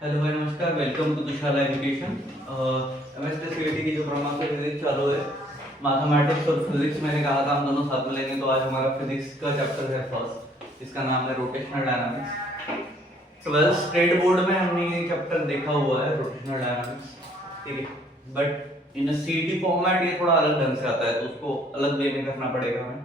Hello भाई, नमस्कार। Welcome to Tushar education. MST CET की जो ब्रह्मास्त्र फिजिक्स चालू है, मैथमेटिक्स और फिजिक्स मैंने कहा था हम दोनों साथ में लेंगे। तो आज हमारा फिजिक्स का चैप्टर है फर्स्ट, इसका नाम है rotational dynamics. 12th state board में हमने ये चैप्टर देखा हुआ है, रोटेशनल डायनामिक्स, ठीक है। बट इन सीईटी फॉर्मेट ये थोड़ा अलग ढंग से आता है, तो उसको अलग वे में करना पड़ेगा हमें,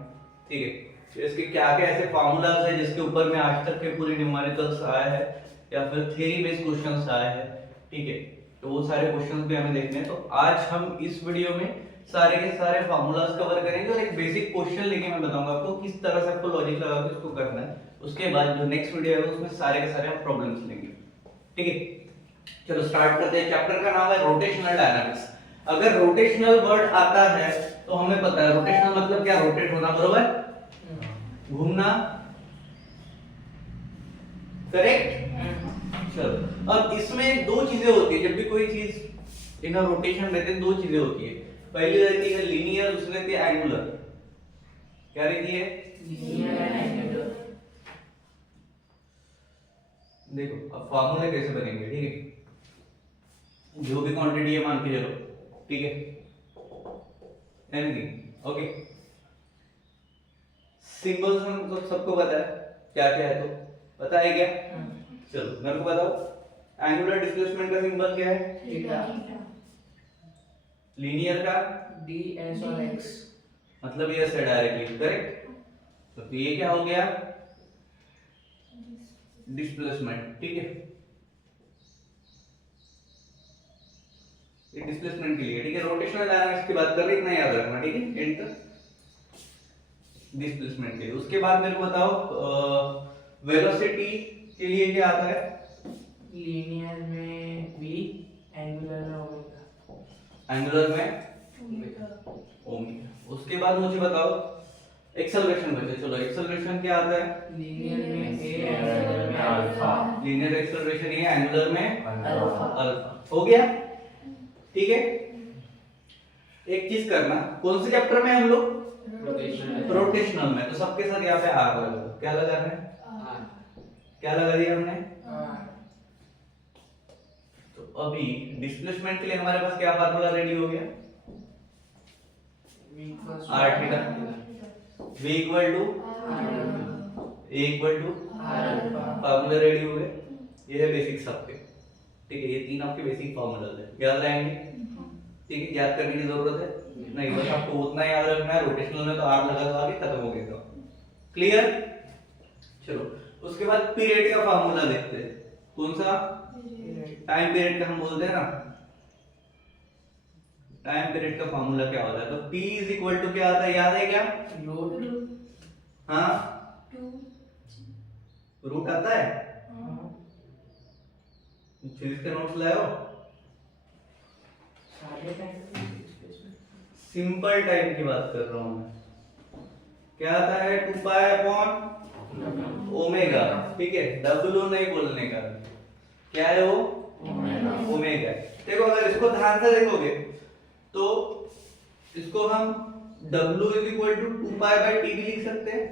ठीक है। तो इसके क्या क्या ऐसे फार्मूलाज है जिसके ऊपर में आज तक के पूरे न्यूमेरिकल्स आए हैं या फिर थ्योरी बेस्ड क्वेश्चंस आए हैं, ठीक है। तो वो सारे क्वेश्चंस भी हमें देखने हैं। तो आज हम इस वीडियो में सारे के सारे फार्मूलाज कवर करेंगे और एक बेसिक क्वेश्चन लेके मैं बताऊंगा आपको किस तरह से आपको लॉजिक लगा के इसको करना है। उसके बाद जो नेक्स्ट वीडियो है उसमें सारे के सारे हम प्रॉब्लम्स लेंगे, ठीक है। चलो स्टार्ट करते हैं। चैप्टर का नाम है रोटेशनल डायनामिक्स। अगर रोटेशनल वर्ड आता है तो हमें पता है रोटेशनल मतलब क्या, रोटेट होना, बरोबर, घूमना, करेक्ट। चलो अब इसमें दो चीजें होती है, जब भी कोई चीज इन रोटेशन रहते हैं दो चीजें होती है। पहली रहती है लीनियर, दूसरी रहती है एंगुलर। क्या रहती है? Linear and angular. देखो अब फार्मूले कैसे बनेंगे, ठीक है। जो भी क्वांटिटी है मान के चलो, ठीक है, एनीथिंग, ओके। सिंबल्स हमको सबको पता है क्या क्या है, तो पता है क्या? चलो मेरे को बताओ, एंगुलर डिस्प्लेसमेंट का सिंबल क्या है? थीटा। लीनियर का डी एस और एक्स। मतलब ये से डायरेक्टली, करेक्ट। तो ये क्या हो गया? डिस्प्लेसमेंट, ठीक है। ये डिस्प्लेसमेंट के लिए, ठीक है। रोटेशनल डायनामिक्स की बात कर रहे, इतना याद रखना, ठीक है, एंड तक डिस्प्लेसमेंट के लिए। उसके बाद मेरे को बताओ वेलोसिटी के लिए क्या आता है? लीनियर में v, एंगुलर में ओमेगा। एंगुलर में ओमेगा। उसके बाद मुझे बताओ एक्सेलरेशन बचे। चलो एक्सेलरेशन क्या आता है? लीनियर में a, एंगुलर में अल्फा। लीनियर एक्सेलरेशन ये, एंगुलर में अल्फा। अल्फा। हो गया, ठीक है। एक चीज करना, कौन से चैप्टर में हम लोग? रोटेशनल में। तो सबके साथ यहाँ पे आर लगा दो। क्या लगा रहे हैं? क्या लगा दिया हमने? तो अभी डिस्प्लेसमेंट के लिए हमारे पास क्या फार्मूला रेडी हो गया? R theta v equal to a equal to formula ready हो गए। ये है बेसिक सबके, ठीक है। ये तीन आपके बेसिक फार्मूला है, याद रहेंगे, ठीक है। याद करने की जरूरत है नहीं, बस आपको उतना याद रखना है। रोटेशनल में तो आर लगा दो, आगे खत्म हो गया, क्लियर। चलो उसके बाद पीरियड का फार्मूला देखते हैं। कौन सा? टाइम पीरियड का हम बोलते हैं ना। टाइम पीरियड का फार्मूला क्या होता है? तो p इज इक्वल टू क्या आता है, याद है क्या? हाँ, रूट आता है। फिजिक्स के नोट्स लाए हो? सिंपल टाइम की बात कर रहा हूं मैं। क्या आता है? 2 पाई अपॉन ओमेगा, ठीक है। डब्ल्यू नहीं बोलने का, क्या है वो? ओमेगा। देखो अगर इसको ध्यान से देखोगे तो इसको हम w is equal to 2 pi by t भी लिख सकते हैं।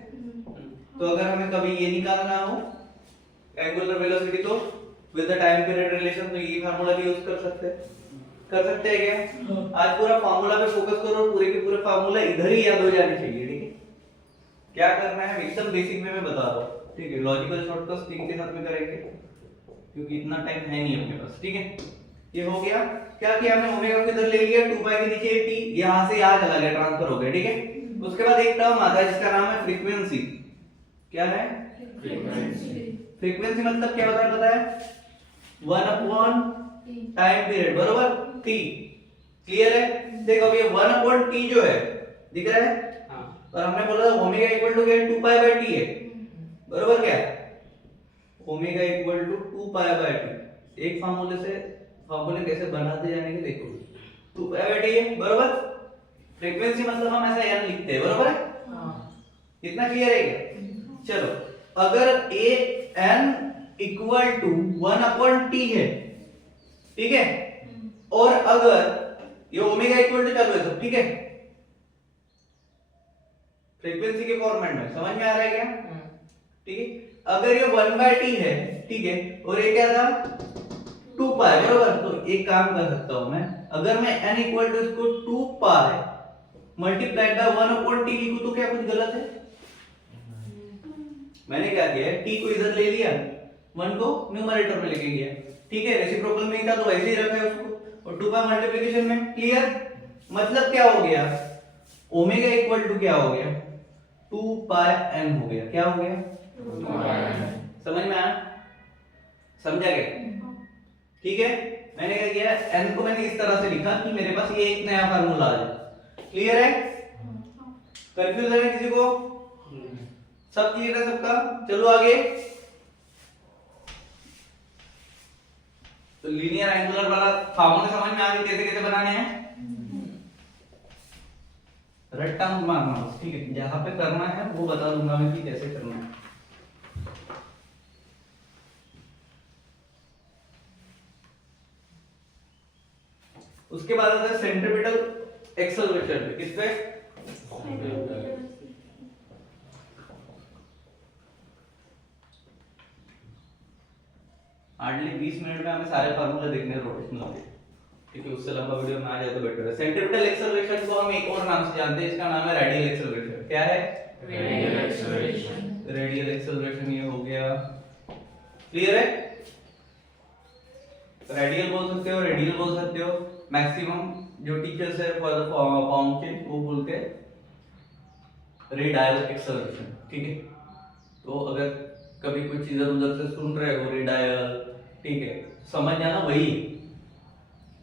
तो अगर हमें कभी ये निकालना हो एंगुलर वेलोसिटी, तो with the time period relation, तो ये फार्मूला भी यूज कर सकते हैं। कर सकते हैं क्या? आज पूरा फार्मूला पे फोकस करो, पूरे के पूरे फार्मूला इधर ही याद हो जाने चाहिए, ठीक है। क्या करना है एकदम बेसिक में मैं बता रहा हूं, ठीक है। लॉजिकल शॉर्टकट्स इनके साथ में करेंगे क्योंकि इतना टाइम है नहीं अपने पास, ठीक है। ये हो गया। क्या किया हमने? ओमेगा को इधर ले लिया, 2 पाई के नीचे t, यहां से यहां चला गया, ट्रांसफर हो गया, ठीक है। उसके बाद एक टर्म आता है जिसका नाम है फ्रीक्वेंसी। क्या है? फ्रीक्वेंसी मतलब क्या होता है पता है? 1 अपॉन टाइम पीरियड, बरोबर, t। क्लियर है? देखो अब ये 1 अपॉन t जो है, दिख रहा है? और हमने बोला था ओमेगा इक्वल टू क्या? 2 पाई बाय t है, बरोबर। क्या omega equal to 2 pi by t। एक फार्मूले से फार्मूले कैसे बनाते जाने के देखो। 2 पाई बाय t है, बरोबर। फ्रीक्वेंसी मतलब हम ऐसा n लिखते हैं, बरोबर है? इतना क्लियर है क्या? चलो अगर a n equal to 1 upon t है, ठीक है, और अगर ये ओमेगा इक्वल टू चालू है सब, ठीक है, फ्रीक्वेंसी के फॉर्मेट में, समझ में आ रहा है क्या? ठीक है। अगर ये 1/t है, ठीक है, और ये क्या था? 2 पाई, बरोबर। तो एक काम कर सकता हूं मैं, अगर मैं n इक्वल टू इसको 2 पाई मल्टीप्लाइड बाय 1/t लिखूं तो क्या कुछ गलत है? मैंने क्या किया है, t को इधर ले लिया, 1 को न्यूमरेटर में लेके गया, ठीक है। रेसिप्रोकल में ही था तो वैसे ही रखा है उसको, और 2 पाई मल्टीप्लिकेशन में, क्लियर। मतलब क्या हो गया, ओमेगा इक्वल टू क्या हो गया, 2 पाई n हो गया। क्या हो गया, 2 पाई। समझ में आया, समझा गया, ठीक है। मैंने क्या किया, n को मैंने इस तरह से लिखा कि मेरे पास ये एक नया फार्मूला आ जाए, क्लियर है। कंफ्यूजन है किसी को, सब क्लियर है सबका, चलो आगे। तो लीनियर एंगुलर वाला फार्मूला समझ में आ गया कैसे कैसे बनाने हैं, रट्टा मत मारना बस, ठीक है। जहां पे करना है वो बता दूंगा मैं कि कैसे करना है। उसके बाद आता है सेंट्रीपिटल एक्सेलरेशन पे, किस पे, हार्डली 20 मिनट में हमें सारे फार्मूले देखने हैं रोटेशनल के, ठीक है। उससे लंबा वीडियो ना आ जाए तो बेटर है। सेंट्रीपिटल एक्सेलरेशन को हम एक और नाम से जानते हैं, इसका नाम है रेडियल एक्सेलरेशन। क्या है, रेडियल एक्सेलरेशन। रेडियल एक्सेलरेशन ये हो गया, क्लियर है। रेडियल बोल सकते हो, रेडियल बोल सकते हो, मैक्सिमम जो टीचर्स है फॉर द फाउंटेन वो बोलते हैं रेडियल एक्सेलरेशन, ठीक है। तो अगर कभी कोई चीज उधर से सुन रहे हो रेडियल, ठीक है, समझ जाना वही,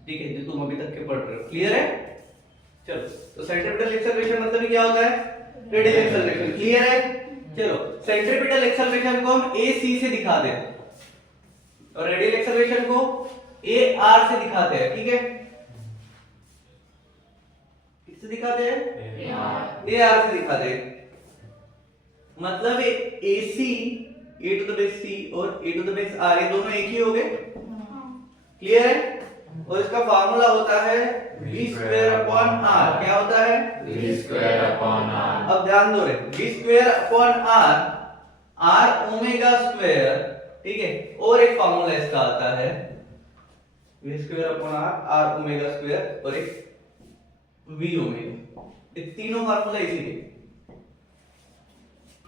ठीक है, जो तुम अभी तक के पढ़ रहे हो, क्लियर है। चलो, तो सेंट्रीपिटल एक्सेलरेशन मतलब क्या होता है, रेडियल एक्सेलरेशन, क्लियर है। चलो, सेंट्रीपिटल एक्सेलरेशन को हम ए सी से दिखाते हैं और रेडियल एक्सेलरेशन को ए आर से दिखाते हैं, ठीक है। किससे दिखाते हैं, ए आर से दिखाते हैं। मतलब ए सी, ए टू द बेस सी और ए टू द बेस आर, ये दोनों एक ही हो गए, क्लियर है। और इसका फार्मूला होता है v स्क्वायर अपॉन r, क्या होता है, v स्क्वायर अपॉन r। अब ध्यान दो रे, v square upon r, r omega square, ठीक है। और एक फार्मूला इसका आता है v square upon r, r omega square और एक v ओमेगा, ये तीनों फार्मूला इसी के,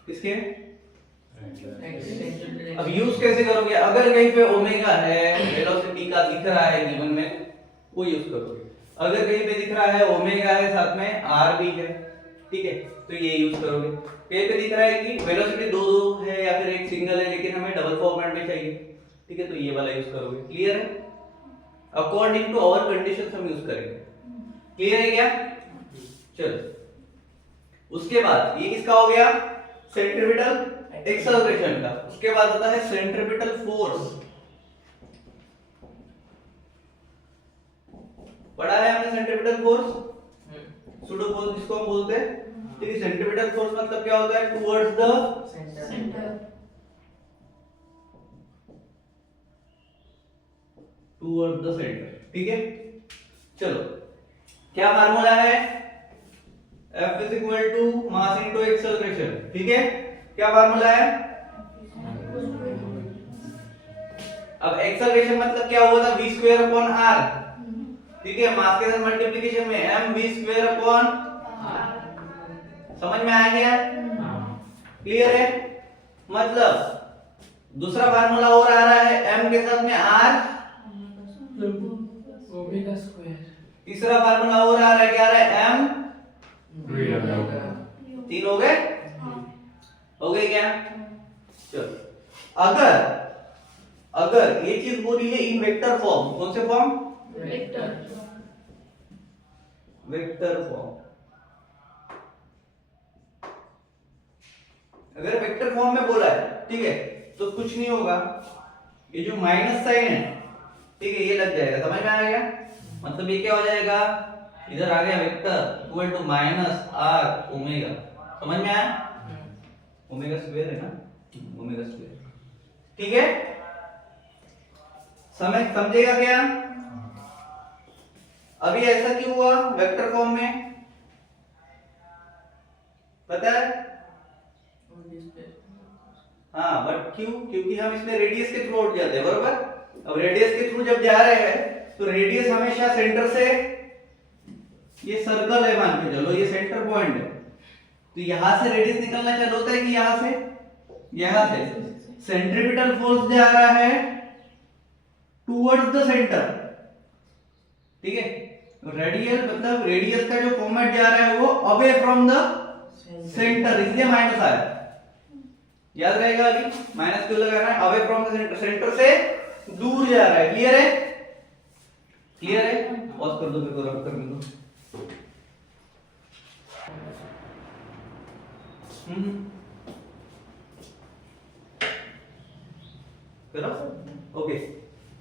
किसके। अब यूज कैसे करोगे, अगर कहीं पे ओमेगा है, वेलोसिटी का दिख रहा है गिवन में, वो यूज करोगे। अगर कहीं पे दिख रहा है ओमेगा है साथ में आर भी है, ठीक है, तो ये यूज करोगे। कहीं पे दिख रहा है कि वेलोसिटी दो दो है या फिर एक सिंगल है लेकिन हमें डबल फॉर्मेट में चाहिए, ठीक है, तो ये वाला यूज करोगे, क्लियर है। अकॉर्डिंग टू आवर कंडीशंस हम यूज करेंगे, क्लियर है क्या। चलो, उसके बाद ये किसका हो गया, सेंट्रीपिटल एक्सेलरेशन का। उसके बाद आता है सेंट्रीपिटल फोर्स, पढ़ा है हमने सेंट्रीपिटल फोर्स, सुडो फोर्स जिसको हम बोलते हैं, ठीक है। सेंट्रीपिटल फोर्स मतलब क्या होता है, towards the centre. Towards the centre, ठीक है। चलो, क्या फार्मूला है, F is equal to mass into acceleration, ठीक है। क्या फार्मूला है, अब एक्सेलरेशन मतलब क्या हुआ था, v स्क्वायर अपॉन r, ठीक है। मास के साथ मल्टीप्लिकेशन में m v square upon r, समझ में आ गया, क्लियर है। मतलब दूसरा फार्मूला और आ रहा है m के साथ में r ओमेगा स्क्वायर। तीसरा फार्मूला और आ रहा है, क्या आ रहा है, m, तीन हो गए, हो गए क्या। चलो, अगर अगर ये चीज बोली है इन वेक्टर फॉर्म, कौन से फॉर्म, वेक्टर फॉर्म। अगर वेक्टर फॉर्म में बोला है, ठीक है, तो कुछ नहीं होगा, ये जो माइनस साइन है, ठीक है, ये लग जाएगा, समझ में आ गया। मतलब ये क्या हो जाएगा, इधर आ गया vector equal to minus R omega, समझ में आया, ओमेगा स्क्वायर है ना, ओमेगा स्क्वायर, ठीक है। समझेगा क्या। अभी ऐसा क्यों हुआ वेक्टर फॉर्म में, पता है, हाँ, बट क्यों, क्योंकि हम इसमें रेडियस के थ्रू उठ जाते हैं, बरोबर। अब रेडियस के थ्रू जब जा रहे हैं तो रेडियस हमेशा सेंटर से, ये सर्कल है मान के चलो, ये सेंटर पॉइंट है, तो यहां से रेडियस निकलना चालू होता है कि यहां से सेंट्रीपिटल फोर्स जा रहा है टुवर्ड्स द सेंटर, ठीक है। रेडियल मतलब रेडियस का जो फॉर्मेट जा रहा है वो अवे फ्रॉम द सेंटर, इसलिए माइनस आया, याद रहेगा। अभी माइनस क्यों लगाना है, away from the centre, centre से दूर जा रहा है। क्लियर है, क्लियर है। पॉज कर दो, फिर रब कर दो। करो, ओके।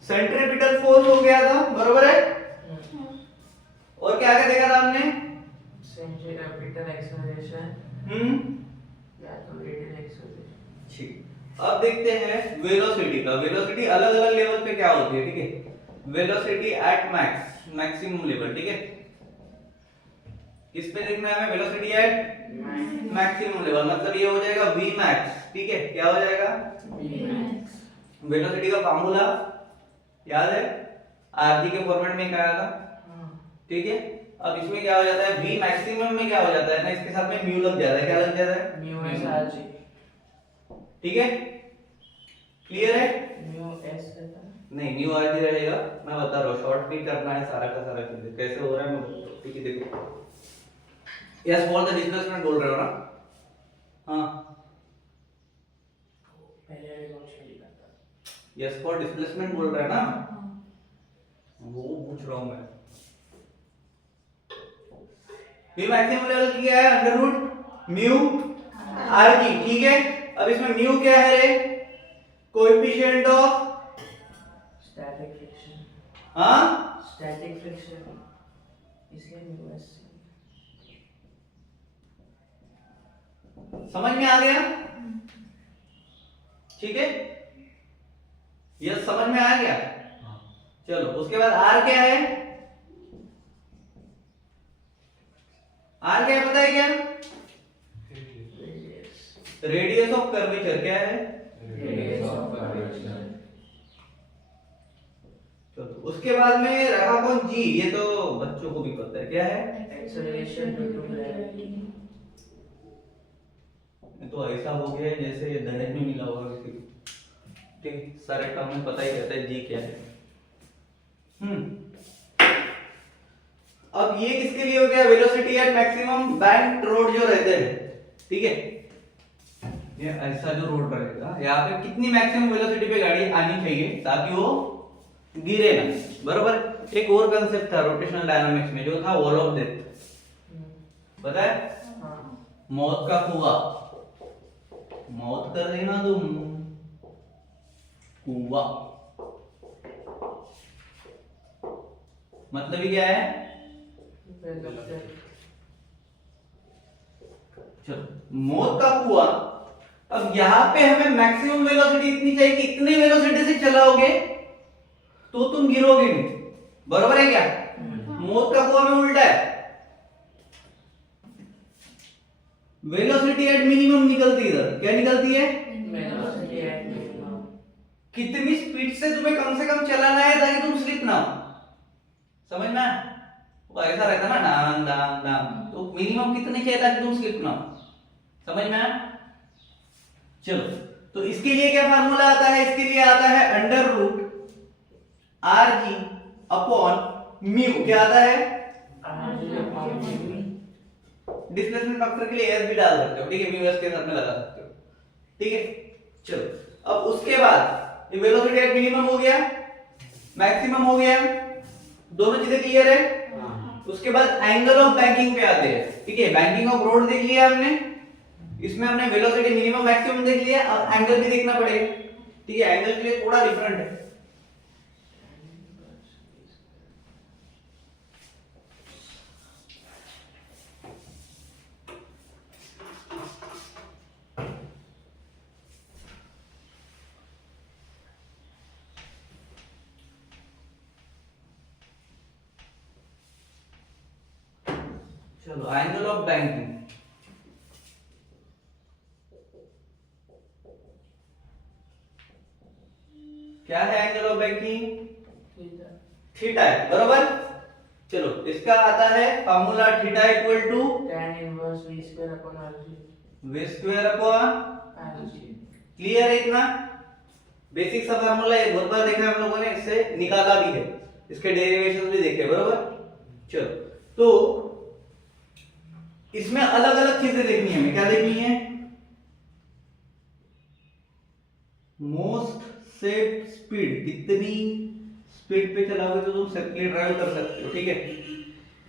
सेंट्रीपिटल फोर्स हो गया था, बरोबर है। और क्या क्या देखा था हमने, सेंट्रीपिटल एक्सेलरेशन या तो रेडियल एक्सेलरेशन। ठीक, अब देखते हैं वेलोसिटी का। वेलोसिटी अलग अलग लेवल पे क्या होती है, ठीक है। Velocity at max, maximum level, ठीक है। किस पे देखना है हमें, वेलोसिटी एट मैक्सिमम लेवल, मतलब ये हो जाएगा v max, ठीक है। क्या हो जाएगा, वेलोसिटी का फार्मूला याद है, rg के फॉर्मेट में क्या आया था, ठीक है। अब इसमें क्या हो जाता है, v मैक्सिमम में क्या हो जाता है ना, इसके साथ में म्यू लग जाता है। क्या लग जाता है, म्यू एस आर जी, ठीक ठीक है। क्लियर है, म्यू एस रहता है, नहीं न्यू आरजी रहेगा, मैं बता रहा हूँ, शॉर्ट नहीं करना है सारा का सारा चीजें कैसे हो रहा है मैं बता रहा हूँ, ठीक है। देखो यस फॉर द डिस्प्लेसमेंट बोल रहे हो ना, हाँ पहले वाले कौन सी लिखा था, यस फॉर डिस्प्लेसमेंट बोल रहे हैं ना, वो पूछ रहा हूँ मैं। v मैक्सिमम लेवल की क्या है, अंडर रूट म्यू आरजी, ठीक है। अब इसमें म्यू क्या है रे, कोएफिशिएंट ऑफ स्टैटिक फ्रिक्शन, हाँ स्टैटिक फ्रिक्शन, इसलिए म्यू एस। समझ में आ गया, ठीक है। यस समझ में आ गया, चलो उसके बाद आर क्या है, आर क्या है पता है क्या, रेडियस ऑफ कर्वेचर, क्या है, रेडियस ऑफ कर्वेचर। तो उसके बाद में रहा कौन जी, ये तो बच्चों को भी पता है, क्या है, एक्सेलरेशन ड्यू टू ग्रेविटी। ये तो ऐसा हो गया है जैसे दहेज में मिला होगा किसी को, ठीक है। सारे टर्म में पता ही रहता है जी क्या है। अब ये किसके लिए हो गया, velocity at maximum bank road जो रहते हैं, ठीक है। ये ऐसा जो रोड रहेगा, यहाँ पे कितनी मैक्सिमम वेलोसिटी पे गाड़ी आनी चाहिए ताकि वो गिरे ना, बरोबर। एक और कंसेप्ट था रोटेशनल डायनामिक्स में जो था वॉल ऑफ डेथ, पता है, मौत का कुआं, मौत कर देना तुम, कुआं मतलब ही क्या है, चलो मौत का कुआं। अब यहाँ पे हमें मैक्सिमम वेलोसिटी इतनी चाहिए कि इतनी वेलोसिटी से चलाओगे तो तुम गिरोगे नहीं, बरोबर है क्या। मौत का कुआं में उल्टा है, वेलोसिटी एट मिनिमम निकलती है इधर, क्या निकलती है, वेलोसिटी एट मिनिमम। कितनी स्पीड से तुम्हें कम से कम चलाना है ताकि तुम स्लिप ना हो, समझ में, वो ऐसा रहता ना डांग डांग डांग, तो मिनिमम कितने चाहिए ताकि तुम स्लिप ना हो, समझ में आया। चलो तो इसके लिए क्या फार्मूला आता है, इसके लिए आता है under root R G upon mu, क्या आता है, डिस्प्लेसमेंट फैक्टर के लिए एस भी डाल सकते हो, ठीक है, म्यू एस के साथ में लगा सकते हो, ठीक है। चलो अब उसके बाद ये वेलोसिटी एट मिनिमम हो गया, मैक्सिमम हो गया, दोनों चीजें क्लियर है। उसके बाद एंगल ऑफ बैंकिंग पे आते हैं, ठीक है। बैंकिंग ऑफ रोड देख लिया हमने, इसमें हमने वेलोसिटी मिनिमम मैक्सिमम देख लिया, अब एंगल भी देखना पड़ेगा, ठीक है। एंगल के लिए थोड़ा डिफरेंट है, चलो एंगल ऑफ बैंकिंग क्या है, angle of banking theta theta है, बरोबर। चलो इसका आता है formula theta equal to tan inverse v square upon rg v square upon rg। Clear है इतना? बेसिक सा फार्मूला है, बहुत बार देखा है हम लोगों ने, इससे निकाला भी है, इसके डेरिवेशन भी देखे, बरोबर। चलो तो इसमें अलग अलग चीजें देखनी है, हमें क्या देखनी है? मोस्ट सेफ स्पीड, कितनी स्पीड पे चलाओगे तो तुम सेफली ड्राइव कर सकते हो, ठीक है।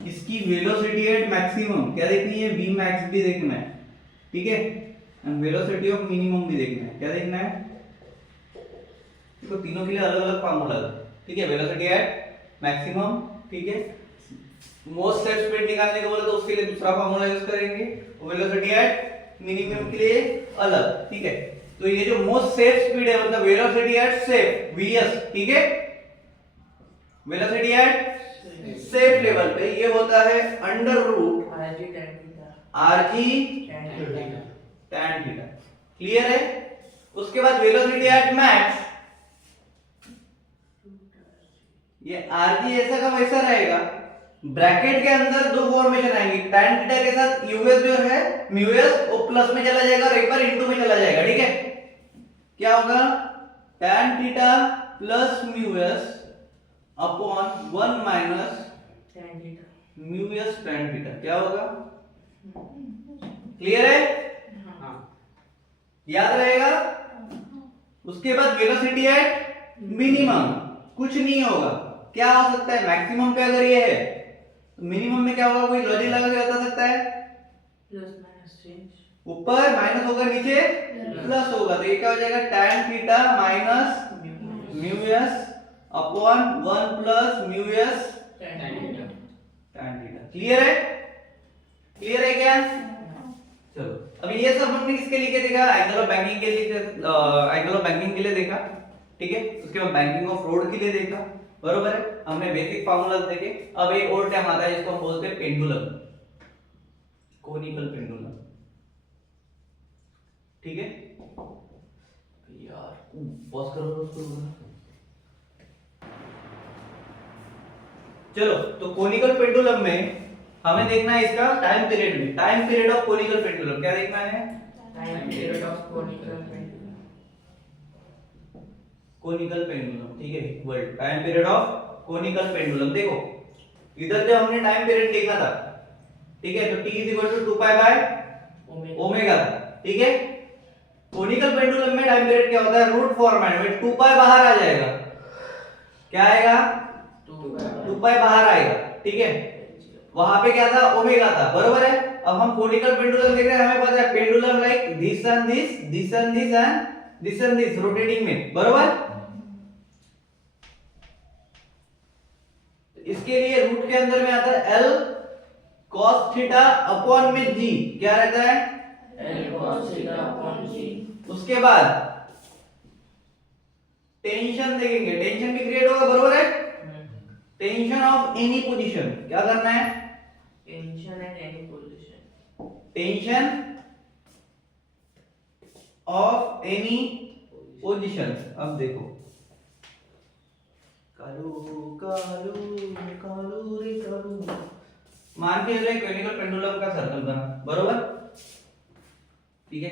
इसकी वेलोसिटी एट मैक्सिमम क्या देखनी है? v मैक्स भी देखना है, ठीक है। एंड वेलोसिटी ऑफ मिनिमम भी देखना है, क्या देखना है? देखो तीनों के लिए अलग अलग फार्मूला है, ठीक है। वेलोसिटी एट मैक्सिमम, ठीक है। मोस्ट सेफ स्पीड निकालने को बोले तो उसके लिए दूसरा फार्मूला यूज करेंगे, वेलोसिटी एट मिनिमम के लिए अलग, ठीक है। तो ये जो मोस्ट सेफ स्पीड है मतलब वेलोसिटी एट सेफ vs, ठीक है। वेलोसिटी एट सेफ लेवल पे ये होता है under root rg tan theta rg tan theta. tan theta, clear है। उसके बाद वेलोसिटी एट मैक्स, ये rg ऐसा का वैसा रहेगा, ब्रैकेट के अंदर दो फॉर्मेशन आएंगे, tan थीटा के साथ us जो है μs वो प्लस में चला जाएगा और एक बार इनटू में चला जाएगा, ठीक है। क्या होगा? tan theta plus μs upon 1 minus tan theta. μs tan theta, क्या होगा? क्लियर है? हाँ याद रहेगा। उसके बाद वेलोसिटी एट मिनिमम, कुछ नहीं होगा, क्या हो सकता है? मैक्सिमम पे अगर ये है तो मिनिमम में क्या होगा? कोई लॉजिक लगा के बता सकता है? प्लस माइनस चेंज, ऊपर माइनस होगा, नीचे प्लस होगा, तो ये क्या हो जाएगा? tan theta minus μs upon 1 plus μs tan theta. tan theta. Clear है? क्लियर है क्या? चलो अब ये सब हमने किसके लिए देखा? एंगल ऑफ बैंकिंग के लिए, एंगल ऑफ बैंकिंग के लिए देखा, ठीक है। उसके बाद बैंकिंग ऑफ रोड के लिए देखा, बरोबर है। हमने बेसिक फार्मूलास देखे। अब एक और टर्म आता है जिसको हम बोलते हैं पेंडुलम, कोनिकल पेंडुलम, ठीक है। यार पॉज करो उसको। चलो तो कोनिकल पेंडुलम में हमें देखना है इसका टाइम पीरियड भी, time period of conical pendulum क्या देखना है? Time period of conical pendulum. Conical pendulum, ठीक है, word time period of conical pendulum. देखो इधर जो हमने टाइम पीरियड देखा था, ठीक है, तो t = 2 पाई बाय ओमेगा, ठीक है। कोनिकल पेंडुलम में टाइम पीरियड क्या होता है? रूट फॉर्मेट में 2 पाई बाहर आ जाएगा, क्या आएगा? 2 पाई बाहर आएगा, ठीक है। वहां पे क्या था? ओमेगा था, बरोबर है। अब हम कोनिकल पेंडुलम देख रहे हैं, हमें पता है pendulum like this and this, this and this and this and this rotating में, बरोबर। इसके लिए रूट के अंदर में आता है L cos थीटा अपॉन में G, क्या रहता है? L cos theta upon G। उसके बाद टेंशन देखेंगे, टेंशन भी क्रिएट होगा, बरोबर है। टेंशन ऑफ एनी पोजीशन, क्या करना है? Tension at any position, tension of any position. अब देखो कालू कालू कालू रे कालू, मान के चलो कोनिकल पेंडुलम का सर्कल बना, बरोबर, ठीक है।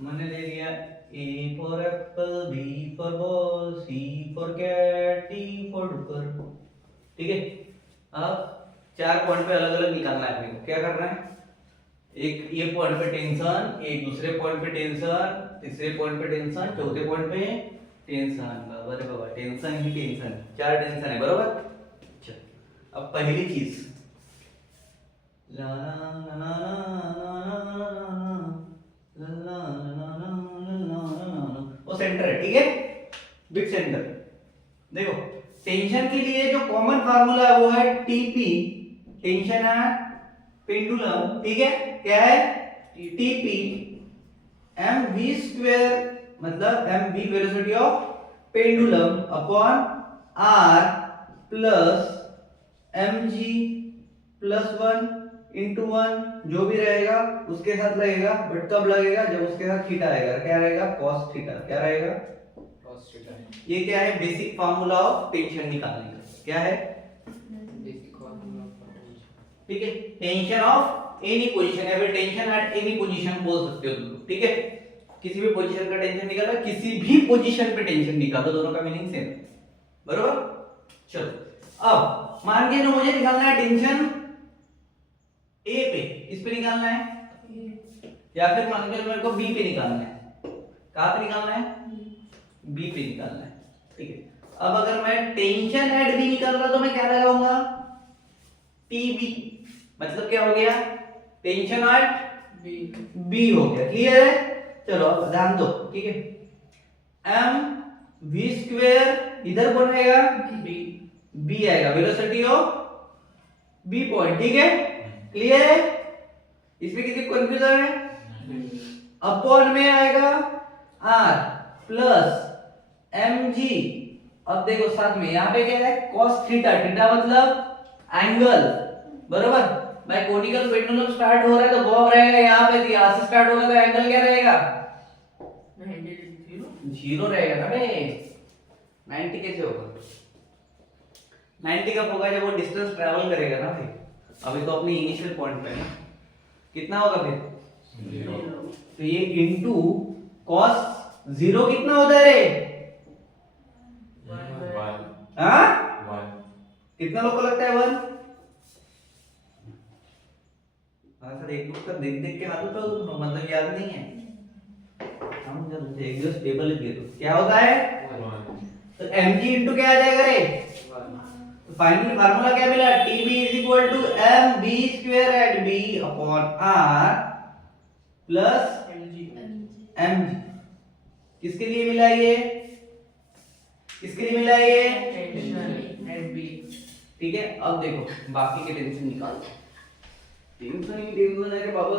मैंने ले लिया A for apple, B for ball, C for cat, D for डुकर, ठीक है। अब 4 पॉइंट पे अलग अलग निकालना है अपने को। क्या करना है? एक ये पॉइंट पे टेंशन, एक दूसरे पॉइंट पे टेंशन, तीसरे पॉइंट पे टेंशन, चौथे पॉइंट पे टेंशन, बराबर है बाबा, टेंशन ही टेंशन, 4 टेंशन है, बरोबर। अच्छा अब पहली चीज ला ला ला ला ला, वो सेंटर है, ठीक है, बिग सेंटर। देखो टेंशन के लिए जो कॉमन फार्मूला है वो है टीपी, टेंशन है पेंडुलम, ठीक है, क्या है? टीपी mv² मतलब mv velocity of pendulum upon r plus mg plus 1 into 1 जो भी रहेगा उसके साथ लगेगा, बट कब लगेगा? जब उसके साथ थीटा आएगा, क्या रहेगा? cos थीटा, क्या रहेगा? cos theta है। ये क्या है? बेसिक फार्मूला ऑफ टेंशन निकालने का। क्या है? Basic formula for tension। ठीक है, टेंशन ऑफ एनी पोजीशन या फिर टेंशन एट एनी पोजीशन बोल सकते हो तुम लोग। ठीक है, किसी भी पोजीशन का टेंशन निकालो, किसी भी पोजीशन पे टेंशन निकालो, दोनों का मीनिंग सेम है। बरोबर? चलो अब मान के मुझे निकालना है टेंशन ए पे, इस पे निकालना है, या फिर मान के मेरे को बी पे निकालना है। कहां पे निकालना है? बी पे निकालना है। ठीक है, अब अगर मैं टेंशन एट बी निकाल रहा तो मैं क्या लगाऊंगा? टीबी। मतलब क्या हो गया? टेंशन एट बी हो गया। क्लियर है? चलो अब ध्यान दो। ठीक है, एम वी स्क्वायर इधर कौन आएगा? बी आएगा, वेलोसिटी ऑफ बी पॉइंट। ठीक है, क्लियर है? इसमें किसी कंफ्यूजन है? अपॉन में आएगा आर प्लस एम जी। अब देखो साथ में यहाँ पे क्या है? cos theta. थीटा मतलब एंगल। बरोबर? भाई कोनिकल पेंडुलम स्टार्ट हो रहा है तो बॉब रहेगा यहाँ पे, यहाँ से स्टार्ट होगा तो एंगल क्या रहेगा? 0 रहेगा ना बे। 90 कैसे होगा? 90 कब होगा? जब वो डिस्टेंस ट्रैवल करेगा ना भाई। अभी तो अपने इनिशियल पॉइंट पे है। कितना होगा फिर? 0। तो ये इनटू cos 0 कितना होता है रे? 1। हाँ? कितना लोग को लगता है 1? हाँ सर, एक दूसरा देख देख के हाथ उठाओ तुम, मतलब याद नहीं है। हम जब एक दिवस टेबल लिखे तो क्या होता है? तो mg इनटू क्या आ जाएगा रे? तो फाइनली फार्मूला क्या मिला? tb is equal to mb square at b upon r plus mg। किसके लिए मिला ये? किसके लिए मिला ये? ठीक है, अब देखो बाकी के टेंशन निकाल। टेंशन ही टेंशन है रे बाबा,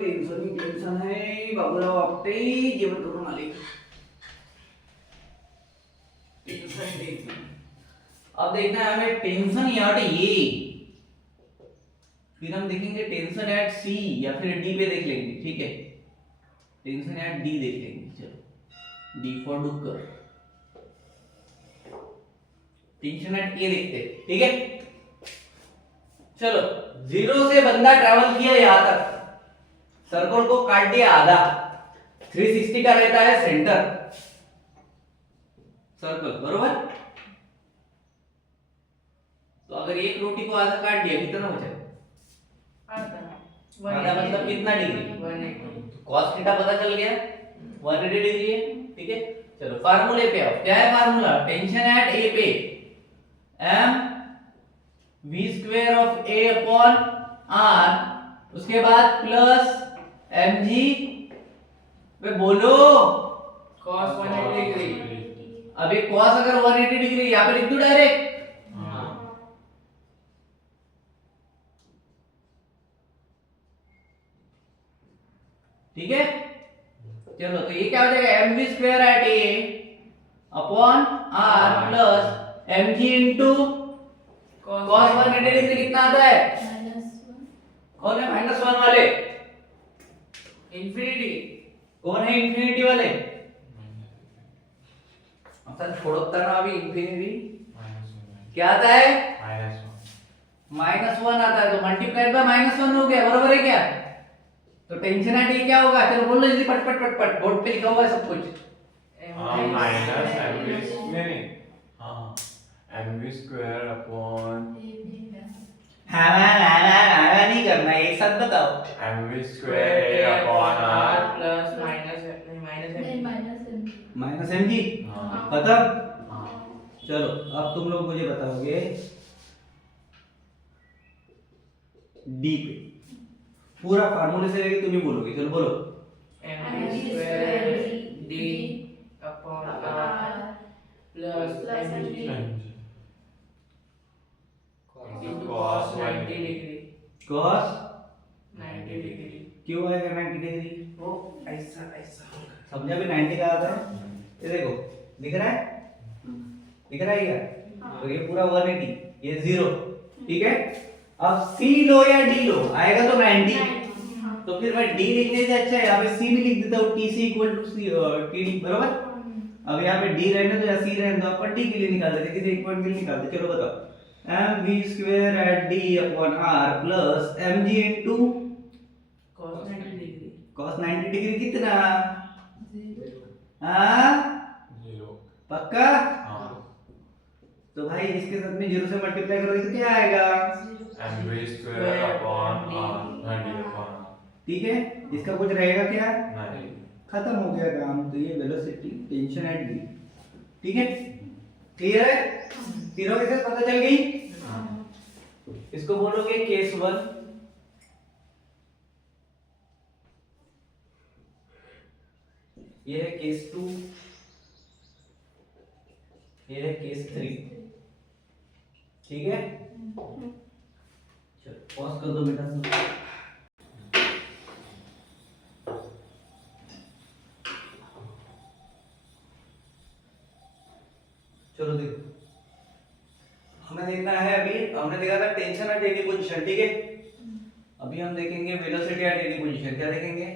टेंशन ही टेंशन है बाबूराव, आपटे जेवण करून आले। टेंशन ही टेंशन। अब देखना है हमें टेंशन एट ए, फिर हम देखेंगे टेंशन एट सी या फिर डी पे देख लेंगे। ठीक है, टेंशन एट डी देख लेंगे। चलो डी फॉर डुक्कर। टेंशन एट ए देखते हैं। ठीक है, चलो 0 से बंदा ट्रैवल किया यहां तक, सर्कल को काट दिया आधा, 360 का रहता है सेंटर सर्कल। बरोबर? तो अगर एक रोटी को आधा काट दिया कितना बचा? आधा मतलब कितना डिग्री? cos थीटा पता चल गया, 180 डिग्री है। ठीक है, चलो फार्मूले पे आओ। क्या है फार्मूला? टेंशन एट ए पे m v square of a upon r, उसके बाद प्लस mg वे बोलो cos 180 डिग्री। अभी cos अगर 180 डिग्री यहाँ पे लिख दूं डायरेक्ट? ठीक है, चलो तो ये क्या हो जाएगा? mv square at a upon r plus mg into cos 180 degree कितना आता है? कौन है -1 वाले? इंफिनिटी। कौन है इंफिनिटी वाले? अच्छा छोड़ता ना अभी इंफिनिटी क्या आता है? -1 आता है, तो मल्टीप्लाइड बाय -1 हो गया। बरोबर है क्या? तो टेंशन एट क्या होगा? चलो बोलो जल्दी, पट पट पट पट, बोर्ड पे लिखा हुआ है सब कुछ। mv स्क्वायर अपॉन हाँ नहीं करना, एक साथ बताओ। mv square upon r plus minus mg खत्म। चलो अब तुम लोग मुझे बताओगे डी पे, पूरा फार्मूले से लेके तुम ही बोलोगे। चलो बोलो। mv square d upon r plus mg cos 90 degree. cos 90 degree क्यों आएगा 90 डिग्री? वो ऐसा ऐसा समझा भी 90 का आता है। ये देखो दिख रहा है, दिख रहा है क्या? तो ये पूरा 180, ये 0। ठीक है, अब C लो या D लो, आएगा तो 90। तो फिर मैं D लिखने से अच्छा है यहाँ पे C भी लिख देता हूँ, TC इक्वल टू TD। बरोबर? अब यहाँ पे डी रहने दो या सी रहने दो, अपन डी के लिए निकाल देते, किसी एक पॉइंट के लिए निकालते। चलो बताओ, mv square at D upon R plus mg into cos 90 degree. cos 90 degree कितना? हाँ 0. पक्का? हाँ. तो भाई इसके साथ में 0 से मल्टीप्लाई करोगे तो क्या आएगा? mv square upon r. हाँ, d upon r. ठीक है, इसका कुछ रहेगा क्या? नहीं. खत्म हो गया काम। तो ये वेलोसिटी टेंशन एट डी, ठीक है, क्लियर है? तीनों के साथ पता चल गई। इसको बोलोगे केस 1, ये है केस 2, ये है केस 3, ठीक है। चलो पॉज कर दो बेटा सब। चलो देखो, हमें देखना है, अभी हमने देखा था टेंशन एट एनी पोजीशन, ठीक है। अभी हम देखेंगे वेलोसिटी एट एनी पोजीशन। क्या देखेंगे?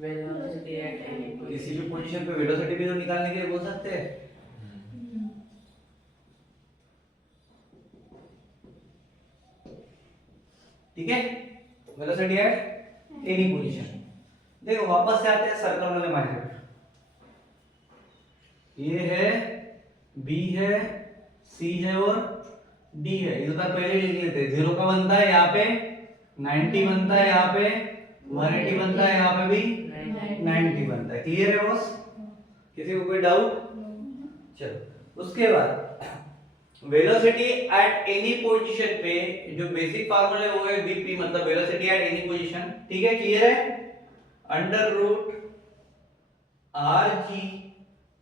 Velocity at any point. किसी भी पोजीशन पे वेलोसिटी भी तो निकालने के लिए बोल सकते हैं, ठीक है। Velocity at any position. देखो वापस से आते हैं सर्कल वाले मार्के पे। ये है, बी है, सी है और डी है। ये तो पहले लिख लेते हैं। 0 का बनता है यहाँ पे, 90 बनता है यहाँ पे, 180 बनता है यहाँ पे भी 90 बनता है। क्लियर है बॉस? किसी को कोई डाउट? चलो उसके बाद वेलोसिटी एट एनी पोजीशन पे जो बेसिक फार्मूला है वो है vp, मतलब वेलोसिटी एट एनी पोजीशन, ठीक है। क्लियर है? Under root R G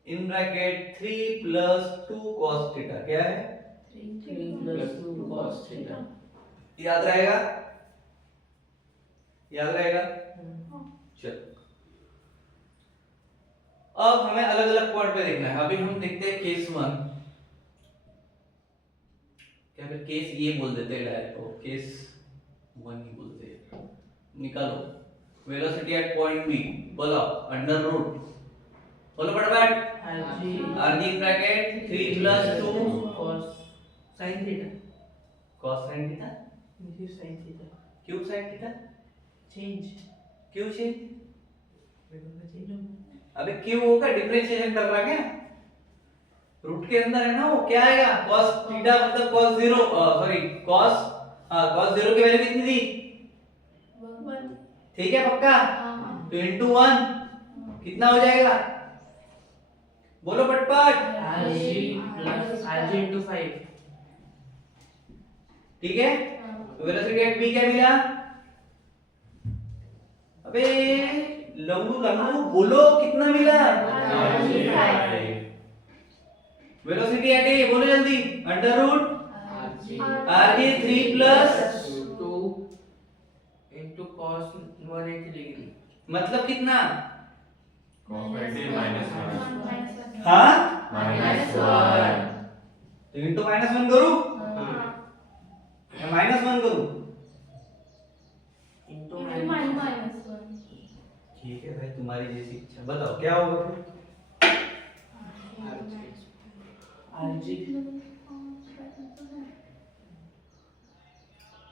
in bracket 3 plus 2 cos theta. क्या है? 3 plus 2 cos theta. याद रहेगा? याद रहेगा? चलो अब हमें अलग अलग पॉइंट पे देखना है। अभी हम देखते हैं केस 1, क्या फिर केस ये बोल देते हैं डायरेक्ट, और केस 1 ही बोलते हैं। निकालो वेलोसिटी एट पॉइंट बी, बोलो अंडर रूट, बोलो फटाफट, RG in bracket 3 plus 2 cos sin theta. cos sin theta This is sin theta. Cube sin theta Change. क्यों change? Because the change of अबे क्यों होगा? डिफरेंशिएशन कर रहा क्या? रूट के अंदर है ना वो, क्या आएगा? cos थीटा मतलब cos 0, सॉरी cos, cos 0 की वैल्यू कितनी थी? 1. ठीक है पक्का? हाँ. तो इनटू 1 कितना हो जाएगा? बोलो पटपट। RG plus RG into 5. ठीक है, वेलोसिटी एट बी क्या मिला? अबे लंगू लंगू बोलो कितना मिला? वेलोसिटी एट ए बोलो जल्दी, under root RG 3 plus 2 into cos 180 degree. मतलब कितना? cos 90 minus 1. हाँ minus 1. तो इनटू -1 करूं या -1 करूं? Into ठीक है भाई, तुम्हारी जैसी इच्छा। बताओ क्या होगा फिर? RG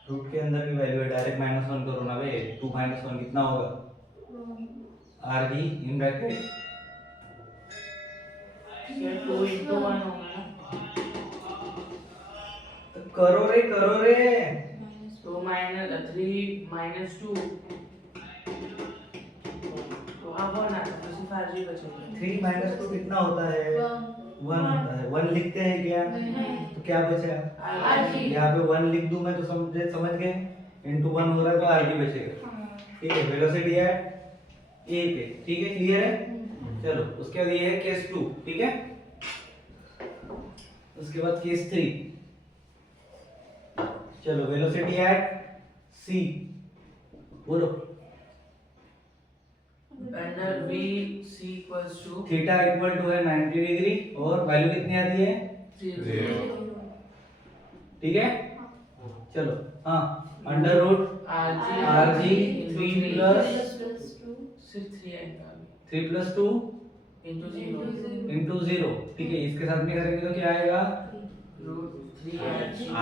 रूट के अंदर की वैल्यू है, डायरेक्ट -1 करो ना बे। 2 - 1 कितना होगा? आरजी इन ब्रैकेट 2 into 1 होगा ना. करो रे 2 minus 3 minus 2. तो अब वन आता है, सिर्फ RG बचेगा. 3 - 2 कितना होता है? 1 होता है। 1 लिखते हैं क्या? तो क्या बचा? RG. यहाँ पे 1 लिख दूं मैं तो समझ गए, इनटू 1 हो रहा है तो आरजी बचेगा। ठीक है, वेलोसिटी है ए पे, ठीक है। क्लियर है? चलो उसके बाद ये है केस 2, ठीक है। उसके बाद केस 3, चलो वेलोसिटी एट सी, बोलो under V C equals to थीटा इक्वल टू है 90 डिग्री और वैल्यू कितनी आती है? 0. ठीक है। चलो हाँ, अंडर रूट RG 3 प्लस सिर्फ 3 आएगा. 3 प्लस 2 into 0 इंटू 0, ठीक है। इसके साथ में करेंगे तो क्या आएगा? root 3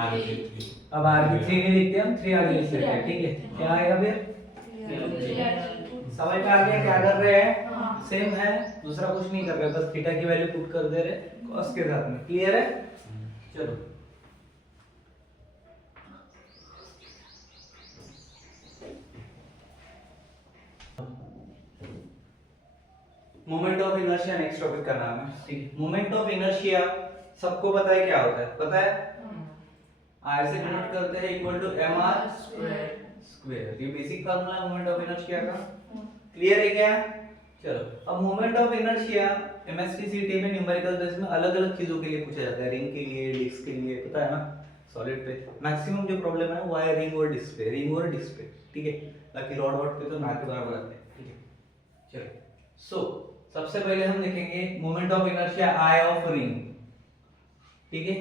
RG3 अब RG3 नहीं लिखते हम, 3 आगे लिख लेते हैं, ठीक है। क्या आएगा फिर? समझ में आ गया क्या कर रहे हैं? हाँ। सेम है, दूसरा कुछ नहीं कर रहे, बस थीटा की वैल्यू पुट कर दे रहे cos के साथ में। क्लियर है? चलो moment of inertia next topic का नाम है, ठीक है। मोमेंट ऑफ इनर्शिया सबको पता है क्या होता है? पता है? आई से डिनोट करते हैं इक्वल टू mr स्क्वायर। ये बेसिक फार्मूला है मोमेंट ऑफ इनर्शिया का। क्लियर है क्या? चलो अब मोमेंट ऑफ इनर्शिया एमएसटीसीटी में न्यूमेरिकल बेस में अलग-अलग चीजों के लिए पूछा जाता है। रिंग के लिए, डिस्क के लिए, पता है ना? सॉलिड पे मैक्सिमम जो प्रॉब्लम है वो है रिंग और डिस्क पे, रिंग और डिस्क पे, ठीक है। बाकी रॉड वॉड पे तो ना के बराबर आते हैं, ठीक है। चलो सो सबसे पहले हम देखेंगे moment of inertia I of ring, ठीक है।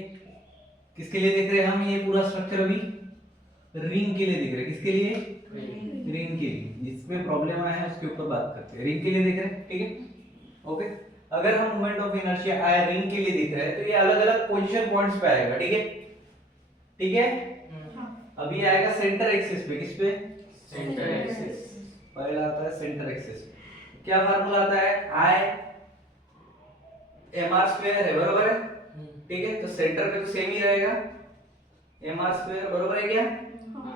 किसके लिए देख रहे हैं हम? ये पूरा स्ट्रक्चर अभी रिंग के लिए देख रहे हैं। किसके लिए? रिंग के लिए। जिसमें प्रॉब्लम आया है उसके ऊपर बात करते हैं। रिंग के लिए देख रहे हैं, ठीक है। ओके, अगर हम moment of inertia I ring के लिए देख रहे हैं तो ये अलग-अलग पोजीशन पॉइंट्स पे आएगा, ठीक है। ठीक है, अभी आएगा सेंटर एक्सिस पे। किस पे? Centre axis. पहला आता है सेंटर एक्सिस। क्या फार्मूला आता है? आई mr स्क्वायर है, बरोबर है, ठीक है। तो सेंटर पे तो सेम ही रहेगा, mr स्क्वायर, बरोबर है क्या?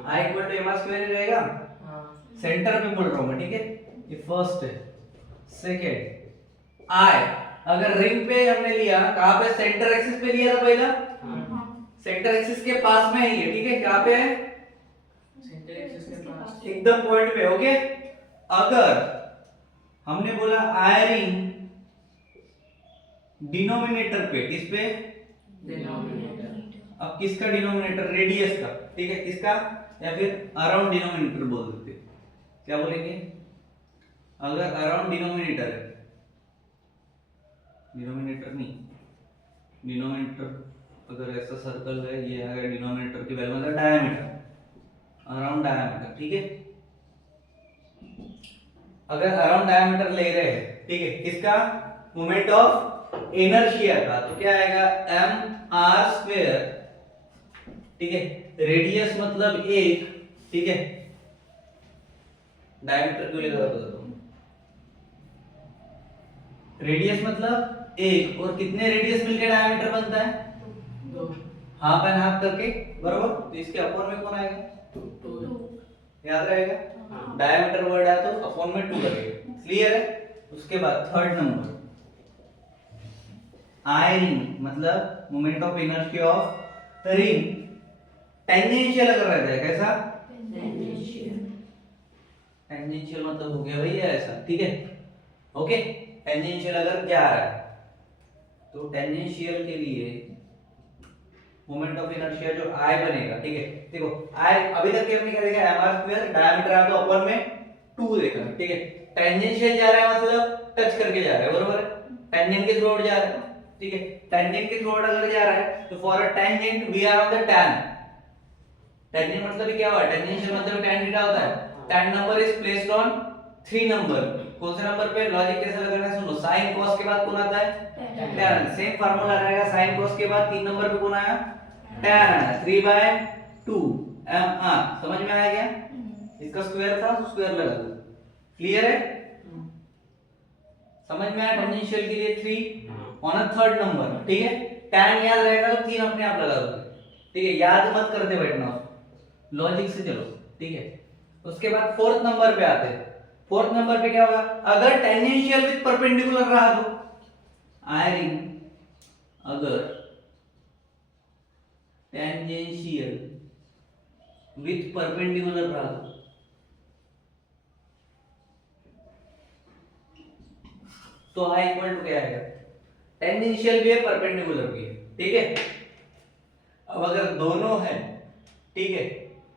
i equal to mr square ही रहेगा। सेंटर पे बोल रहा हूं मैं, ठीक है। ये फर्स्ट है। सेकंड, i अगर रिंग पे हमने लिया, कहां पे? सेंटर एक्सिस पे लिया था पहला। सेंटर एक्सिस के पास में ही है, ठीक है। कहां पे है? सेंटर एक्सिस के पास एकदम पॉइंट पे, ओके। अगर हमने बोला आई रिंग डिनोमिनेटर पे, किस पे? डिनोमिनेटर। अब किसका डिनोमिनेटर? रेडियस का, ठीक है। किसका? या फिर अराउंड डिनोमिनेटर बोल देते हैं। क्या बोलेंगे? अगर अराउंड डिनोमिनेटर है, डिनोमिनेटर नहीं, डिनोमिनेटर अगर ऐसा सर्कल है, ये है डिनोमिनेटर की वैल्यू मतलब डायमीटर, अराउंड डायमीटर, ठीक है। अगर अराउंड डायमीटर ले रहे हैं, ठीक है, किसका? मोमेंट ऑफ इनर्शिया का, तो क्या आएगा? mr स्क्वायर, ठीक है। रेडियस मतलब 1, ठीक है। डायमीटर क्यों लिखा था तुम? रेडियस मतलब 1, और कितने रेडियस मिलके डायमीटर बनता है? 2 हाफ एंड हाफ करके, बरोबर। तो इसके अपोन में कौन आएगा? 2 याद रहेगा? डायमीटर वर्ड आया तो अपोन में 2 लगेगा। क्लियर है? उसके बाद थर्ड नंबर, आई रिंग मतलब moment of inertia of ring tangential अगर रहता है, कैसा? टेंजेंशियल मतलब हो गया भैया ऐसा, ठीक है। ओके, टेंजेंशियल अगर क्या आ रहा है तो टेंजेंशियल के लिए मोमेंट ऑफ इनर्शिया जो आई बनेगा, ठीक है। देखो आई अभी तक हमने क्या देखा? mr स्क्वायर, डायमीटर आ तो अपन में 2 देखा, ठीक है। टेंजेंशियल जा रहा है मतलब टच करके जा रहा है, बरोबर है। टेंजेंट के थ्रू जा रहा है, ठीक है। टेंजेंट के थ्रू अगर जा रहा है तो for a tangent we are on the tan। Tangent मतलब क्या हुआ? टेंजेंशियल मतलब tan थीटा होता है। tan number is placed on 3 number. कौन से नंबर पे? लॉजिक कैसे लगाना है सुनो। sin cos के बाद कौन आता है? tan। सेम फार्मूला रहेगा, sin cos के बाद 3 नंबर पे कौन आया? tan आया। 3/2 mr। समझ में आया क्या? इसका स्क्वायर था तो स्क्वायर लगा दो। क्लियर है? समझ में आया? टेंजेंशियल के लिए 3 ऑन अ थर्ड नंबर, ठीक है। tan याद रहेगा तो 3 अपने आप लगा दो, ठीक है। याद मत करते बैठना, लॉजिक से चलो, ठीक है। उसके बाद फोर्थ नंबर पे आते हैं। फोर्थ नंबर पे क्या होगा? अगर टेंजेंशियल विद परपेंडिकुलर रहा तो आई रिंग अगर टेंजेंशियल विद परपेंडिकुलर रहा तो आई इक्वल टू क्या आएगा? टेंजेंशियल भी है, परपेंडिकुलर भी है, ठीक है। अब अगर दोनों है, ठीक है,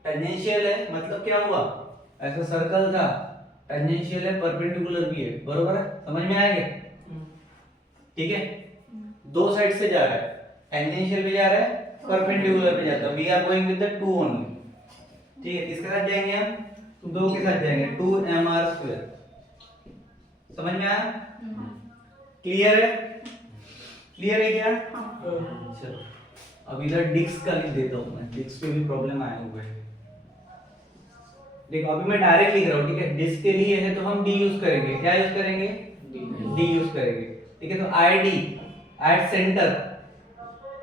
टेंजेंशियल है मतलब क्या हुआ? ऐसा सर्कल था, टेंजेंशियल है, परपेंडिकुलर भी है, बरोबर है। समझ में आएगा? ठीक है। दो साइड से जा रहा है, टेंजेंशियल भी जा रहा है, परपेंडिकुलर भी जाता है। We are going with the 2 only, ठीक है। किसके साथ जाएंगे हम? 2 के साथ जाएंगे। 2 mr स्क्वायर। समझ में आया? क्लियर है? क्लियर है क्या? हाँ। चलो अब इधर डिस्क का लिख देता हूँ मैं, डिस्क पे भी प्रॉब्लम आए हुए हैं। देखो अभी मैं डायरेक्ट लिख रहा हूँ, ठीक है। डिस्क के लिए है तो हम डी यूज करेंगे। क्या यूज करेंगे? डी यूज करेंगे, ठीक है। तो आई डी एट सेंटर,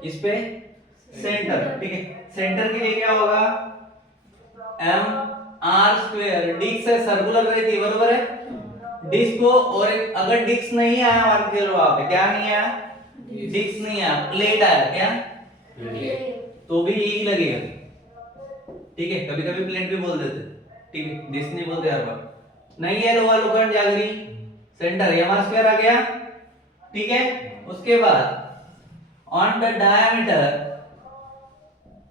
इस पे सेंटर, ठीक है। सेंटर के लिए क्या होगा? M R square. डिस्क है सर्कुलर रहती है, बरोबर है। डिस्क को, और अगर डिस्क नहीं आया मान के चलो वहां पे, क्या नहीं आया? डिस्क नहीं आया, प्लेट आया, क्या? तो भी यही लगेगा, ठीक है। कभी कभी प्लेट भी बोल देते, ठीक है, डिस्क नहीं बोलते हर बार। नहीं है लोहा लोखंड जागरी, सेंटर एम आर स्क्वायर आ गया, ठीक है। उसके बाद ऑन द डायमीटर,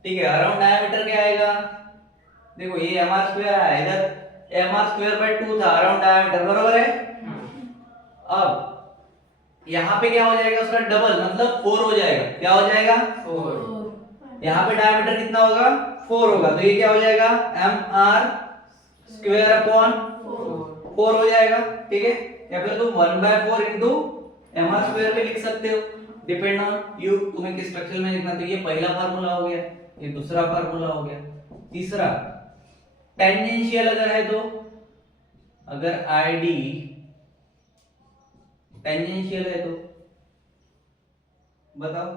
ठीक है, अराउंड डायमीटर क्या आएगा? देखो ये एम आर स्क्वायर आया, इधर एम आर स्क्वायर बाय 2 था अराउंड डायमीटर, बरोबर है। अब यहाँ पे क्या हो जाएगा? उसका डबल, मतलब 4 हो जाएगा। क्या हो जाएगा? 4। यहाँ पे डायमीटर कितना होगा? 4 होगा, तो ये क्या हो जाएगा? एम आर स्क्वायर अपॉन 4 हो जाएगा, ठीक है। या फिर तुम 1/4 इनटू एम आर स्क्वायर भी लिख सकते हो, डिपेंड ऑन यू, तुम्हें किस स्ट्रक्चर में लिखना। तो ये पहला फार्मूला हो गया, ये दूसरा फार्मूला हो गया। तीसरा टेंजेंशियल अगर है तो, अगर आईडी टेंजेंशियल है तो बताओ,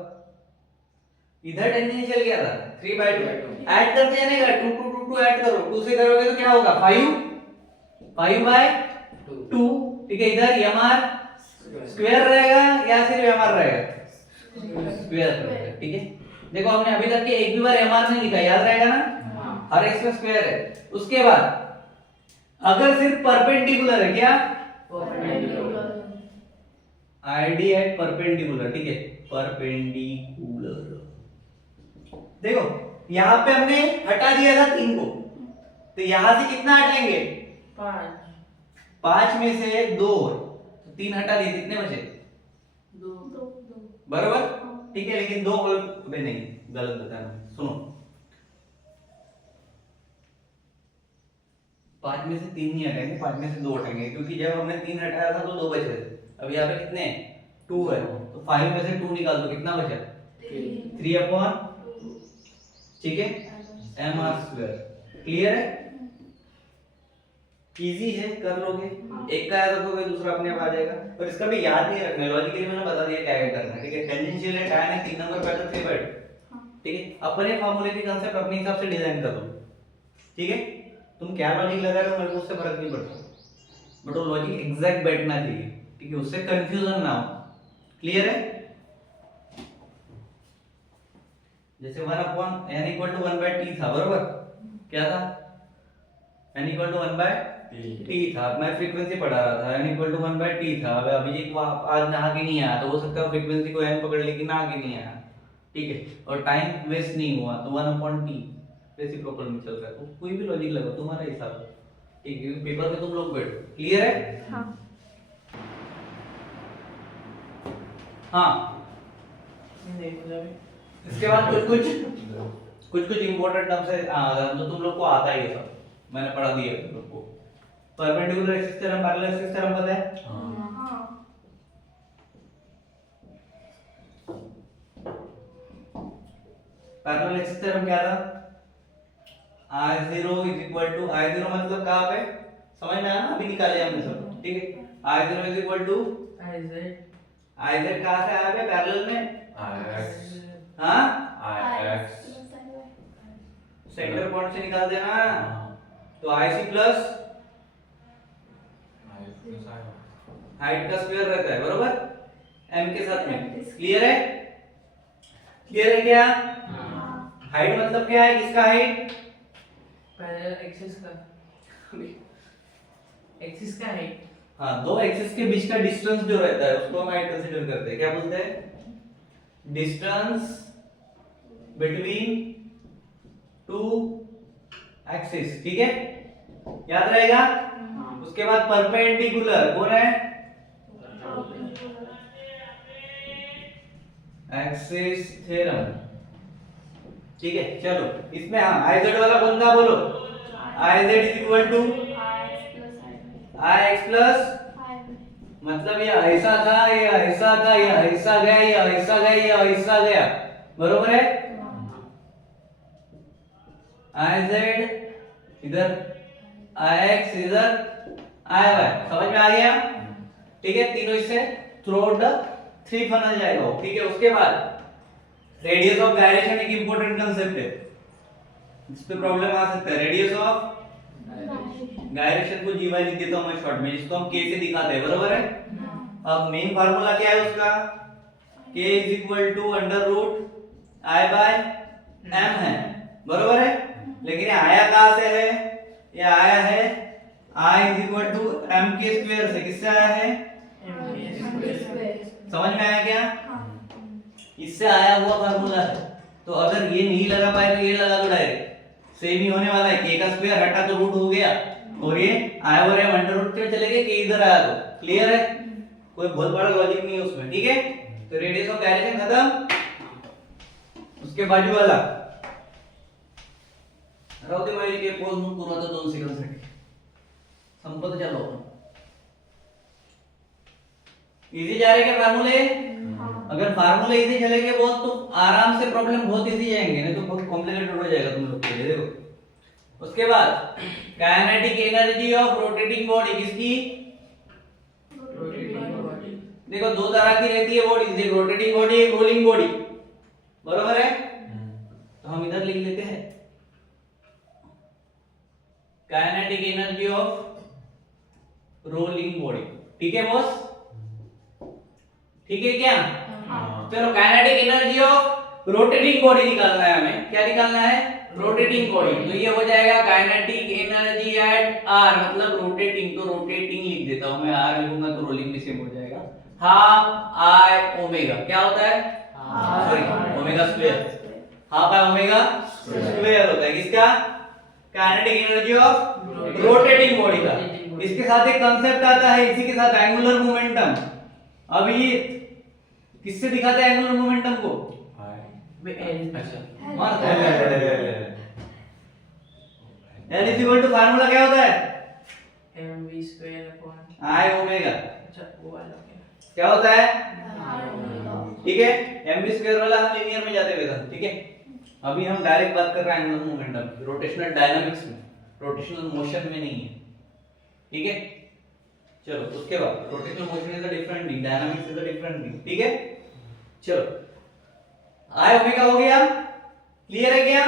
इधर टेंजेंशियल क्या था? 3/2 ऐड करते जाने का, 2 2 2 2 ऐड करो, 2 से करोगे तो क्या होगा? 5/2, ठीक है। इधर एम आर स्क्वायर रहेगा या सिर्फ एम आर रहेगा? स्क्वायर रहेगा, ठीक है। देखो हमने अभी तक के एक भी बार एम आर नहीं लिखा, याद रहेगा ना? हर एक में स्क्वायर है। उसके बाद अगर सिर्फ परपेंडिकुलर है, क्या? आईडी एट परपेंडिकुलर, ठीक है, परपेंडिकुलर। देखो यहाँ पे हमने हटा दिया था 3 को, तो यहां से कितना हटाएंगे? 5 में से 2, तो 3 हटा दिए, कितने बचे? 2। बरोबर, ठीक है। लेकिन 2 बोल नहीं, गलत बताया मैंने, सुनो। 5 में से 3 नहीं हटाएंगे, 5 में से 2 हटाएंगे, क्योंकि जब हमने 3 हटाया था तो 2 बचे थे। अब यहाँ पे कितने? 2 है, तो 5 में से 2 निकाल दो, कितना बचा? 3/, ठीक है, एम आर स्क्वायर। क्लियर है? इजी है, कर लोगे। एक का याद रखोगे, दूसरा अपने आप आ जाएगा। और इसका भी याद नहीं रखना है, लॉजिकली मैंने बता दिया क्या क्या करना है, ठीक है। टेंजेंशियल है, tan है, 3 नंबर पैटर्न 3/2, ठीक है। अपने फार्मूले की कंसेप्ट अपने हिसाब से डिजाइन कर दो, ठीक है। तुम क्या लॉजिक लगा रहे हो मेरे को उससे फर्क नहीं पड़ता, बट वो लॉजिक एग्जैक्ट बैठना चाहिए, ठीक है, उससे कंफ्यूजन ना हो। क्लियर है? जैसे 1/n=1/t था, बरोबर? क्या था? n=1/t था। मैं फ्रीक्वेंसी पढ़ा रहा था, n=1/t था। अब अभिजीत आज नहा के नहीं आया, तो हो सकता है फ्रीक्वेंसी को n पकड़ लेकिन नहा के नहीं आया, ठीक है। और टाइम वेस्ट नहीं हुआ, तो 1/t रेसिप्रोकल में चल रहा है। तो कोई भी लॉजिक लगाओ, तुम्हारा हिसाब है, ठीक है। पेपर पे तुम लोग बैठो। क्लियर है? हाँ। इसके बाद कुछ इंपॉर्टेंट टर्म्स है, तो तुम लोग को आता ही है सब, मैंने पढ़ा दिया है तुम लोग को। Perpendicular axis theorem, parallel axis theorem पता है? पैरेलल एक्सिस थ्योरम क्या था? I0 I0 मतलब कहाँ पे? समझ में आया ना? अभी निकाले हमने सब, ठीक है। I0 IZ कहाँ से आया पे पैरेलल में? IX, हाँ, IX, सेंटर पॉइंट से निकाल देना, तो IC प्लस हाइट का स्क्वायर रहता है, बरोबर, m के साथ में। क्लियर है? क्लियर है क्या? हाइट मतलब क्या है? किसका हाइट? एक्सिस का हाइट। हाँ, दो एक्सिस के बीच का डिस्टेंस जो रहता है उसको हम हाइट कंसीडर करते हैं। क्या बोलते हैं? डिस्टेंस बिटवीन टू एक्सिस, ठीक है, याद रहेगा। उसके बाद परपेंडिकुलर कौन है? एक्सिस थ्योरम, ठीक है। चलो इसमें हाँ आईजेड वाला कौन था बोलो? IZ is equal to IX plus I I X plus मतलब ये ऐसा था, ये ऐसा था, ये ऐसा गया, ये ऐसा गया, ये ऐसा गया, बरोबर है। आई जेड इधर, आई एक्स इधर, आई वाई, समझ में आ गया? ठीक है, तीनों इससे through out the three funnel जाएगा वो, ठीक है। उसके बाद रेडियस ऑफ गायरेशन एक इंपॉर्टेंट कंसेप्ट है, इस पे प्रॉब्लम आ सकता है। रेडियस ऑफ गायरेशन को जीवा लिख देता हूं मैं शॉर्ट में, जिसको हम k से दिखाते हैं, बरोबर है। अब मेन फार्मूला क्या है उसका, k is equal to under root I by m है, बरोबर है। लेकिन ये आया कहां से है, ये आया है i is equal to m के स्क्वायर से, किससे आया है, समझ में आया क्या? इससे आया हुआ फार्मूला है। तो अगर ये नहीं लगा पाए तो ये लगा दो, डायरेक्ट सेम ही होने वाला है। k का स्क्वायर हटा तो रूट हो गया, और ये आया और m अंडर रूट पे चले गए, k इधर आया तो क्लियर है, कोई बहुत बड़ा लॉजिक नहीं है उसमें, ठीक है। तो रेडियस ऑफ गायरेशन खत्म। उसके बाजू वाला राहू दे, मैं ये पोज म्हणून पूर्ण होता 2 सेकंडसाठी संपत चालू आपण। इजी जा रहे क्या फार्मूले? अगर फार्मूले इजी चलेंगे बहुत तो आराम से प्रॉब्लम बहुत इजी जाएंगे, नहीं तो बहुत कॉम्प्लिकेटेड हो जाएगा तुम लोग के लिए। देखो उसके बाद kinetic energy of rotating body, किसकी? देखो दो तरह की रहती है बॉडी, एक रोटेटिंग बॉडी, एक रोलिंग बॉडी, बरोबर है। तो हम इधर लिख लेते हैं kinetic energy of rolling body, ठीक है बॉस, ठीक है क्या? चलो kinetic energy of rotating body निकालना है हमें, क्या निकालना है, रोटेटिंग बॉडी। तो ये हो जाएगा काइनेटिक एनर्जी एट r, मतलब रोटेटिंग, तो रोटेटिंग लिख देता हूं मैं, r लिखूंगा तो रोलिंग भी सेम हो जाएगा, हाफ आई ओमेगा, क्या होता है, sorry omega square, half I omega square होता है किसका, kinetic energy of rotating body का। इसके साथ एक कांसेप्ट आता है, इसी के साथ एंगुलर मोमेंटम। अब ये किससे दिखाते हैं एंगुलर मोमेंटम को, अच्छा मार L is equal to formula क्या होता है, mv square upon I omega, अच्छा वो वाला क्या होता है, ठीक है। mv स्क्वायर वाला हम लीनियर में जाते हुए था, ठीक है। अभी हम डायरेक्ट बात कर रहे हैं एंगुलर मोमेंटम की, रोटेशनल डायनामिक्स में, रोटेशनल मोशन में नहीं है, ठीक है। चलो उसके बाद rotational motion is a different thing, dynamics is a different thing, ठीक है। चलो आई ओमेगा हो गया, क्लियर है क्या?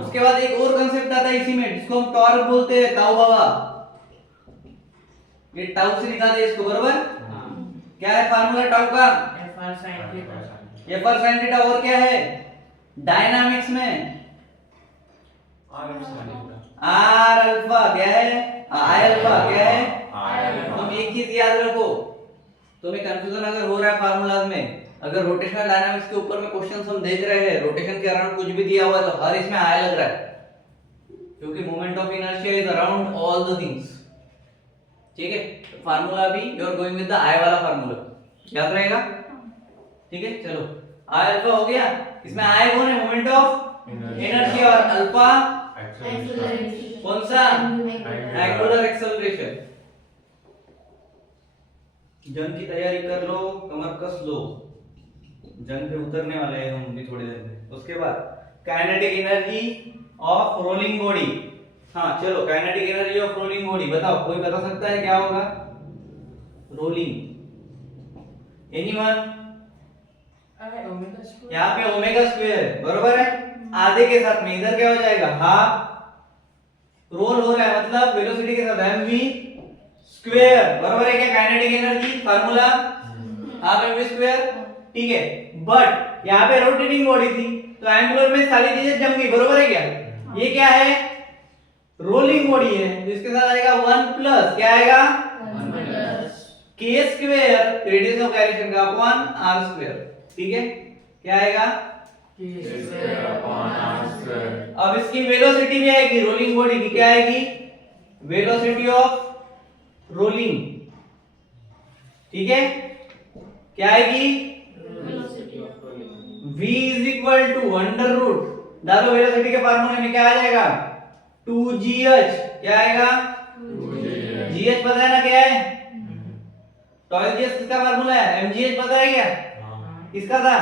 उसके बाद एक और कांसेप्ट आता है इसी में, जिसको हम टॉर्क बोलते हैं, ताऊ बाबा, ये टाउ से निकाले इसको, बरोबर। क्या है फार्मूला टाउ का, fr sin थीटा, ये पर sin थीटा, और क्या है डायनामिक्स में, आर अल्फा, क्या है आई अल्फा, क्या है, तुम एक चीज याद रखो, तुम्हें कंफ्यूजन अगर हो रहा है फार्मूलाज में, अगर रोटेशनल डायनामिक्स के ऊपर में क्वेश्चंस हम देख रहे हैं, रोटेशन के अराउंड कुछ भी दिया हुआ है तो हर इसमें आई लग रहा है, क्योंकि moment of inertia is around all the things, ठीक है। फार्मूला भी you are going with the I वाला फार्मूला, याद रहेगा, ठीक है। चलो आई अल्फा हो गया, इसमें आई कौन है, मोमेंट ऑफ एनर्जी, और अल्फा कौन सा, एंगुलर एक्सेलरेशन। जंग की तैयारी कर लो, कमर कस लो, जंग पे उतरने वाले हैं हम भी थोड़ी देर में। उसके बाद kinetic energy of rolling body, हाँ चलो kinetic energy of rolling body बताओ, कोई बता सकता है क्या होगा रोलिंग, एनीवन? ओमेगा स्क्वायर, यहाँ पे ओमेगा स्क्वायर है, बरोबर है। आधे के साथ में इधर क्या हो जाएगा, हाफ, रोल हो रहा है मतलब वेलोसिटी के साथ mv स्क्वायर, बरोबर है क्या? Kinetic energy formula half mv square, ठीक है। बट यहाँ पे रोटेटिंग बॉडी थी तो एंगुलर में सारी चीजें जम गई, बरोबर है क्या? ये क्या है, रोलिंग बॉडी है, तो इसके साथ आएगा 1 प्लस क्या आएगा, k square radius of gyration का अपॉन r स्क्वायर, ठीक है। क्या आएगा, अब इसकी वेलोसिटी भी आएगी रोलिंग बॉडी की, क्या आएगी, वेलोसिटी ऑफ रोलिंग, ठीक है। क्या आएगी, v is equal to under root, डालो वेलोसिटी के फार्मूले में, क्या आ जाएगा 2gh, क्या आएगा 2gh, ph पता है ना क्या है, टॉयल जीएस किसका फार्मूला है? एमजीएच पता है क्या? हाँ, किसका था?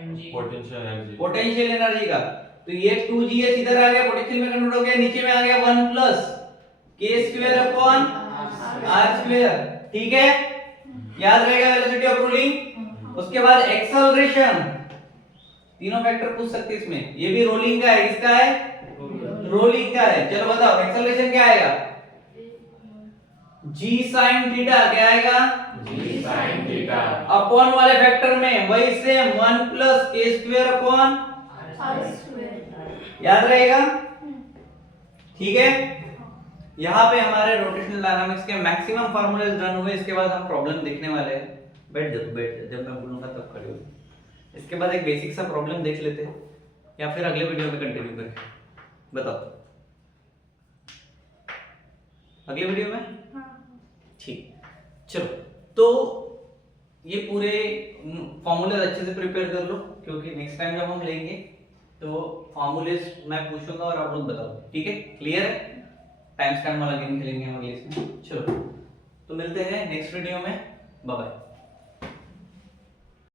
mg potential energy, potential energy का। तो ये 2gh इधर आ गया, पोटेंशियल में कन्वर्ट हो गया, नीचे में आ गया 1 plus k square upon r square. ठीक है, याद रहेगा वेलोसिटी ऑफ रोलिंग। उसके बाद एक्सेलरेशन, तीनों फैक्टर पूछ सकते हैं इसमें। ये भी रोलिंग का है, किसका है? रोलिंग का है। चलो बताओ एक्सेलरेशन क्या आएगा? g sin थीटा क्या आएगा? जी साइन थीटा, अपॉन वाले फैक्टर में वही same 1 plus k square upon, याद रहेगा? ठीक है, यहाँ पे हमारे रोटेशनल डायनामिक्स के मैक्सिमम फार्मूलेस डन हुए। इसके बाद हम प्रॉब्लम देखने वाले हैं। बैठ जा, बैठ जा, जब मैं बोलूंगा तब खड़े हो। इसके बाद एक बेसिक सा प्रॉब्लम देख लेते हैं या फिर अगले वीडियो में कंटिन्यू करें, बताओ? अगले वीडियो में? ठीक, चलो। तो ये पूरे फॉर्मूले अच्छे से प्रिपेयर कर लो, क्योंकि नेक्स्ट टाइम जब हम लेंगे तो फॉर्मूलेस मैं पूछूंगा और आप लोग बताओ। ठीक है, क्लियर है? टाइम स्टैम्प वाला गेम खेलेंगे हम अगले इसमें। चलो, तो मिलते हैं नेक्स्ट वीडियो में। Bye bye.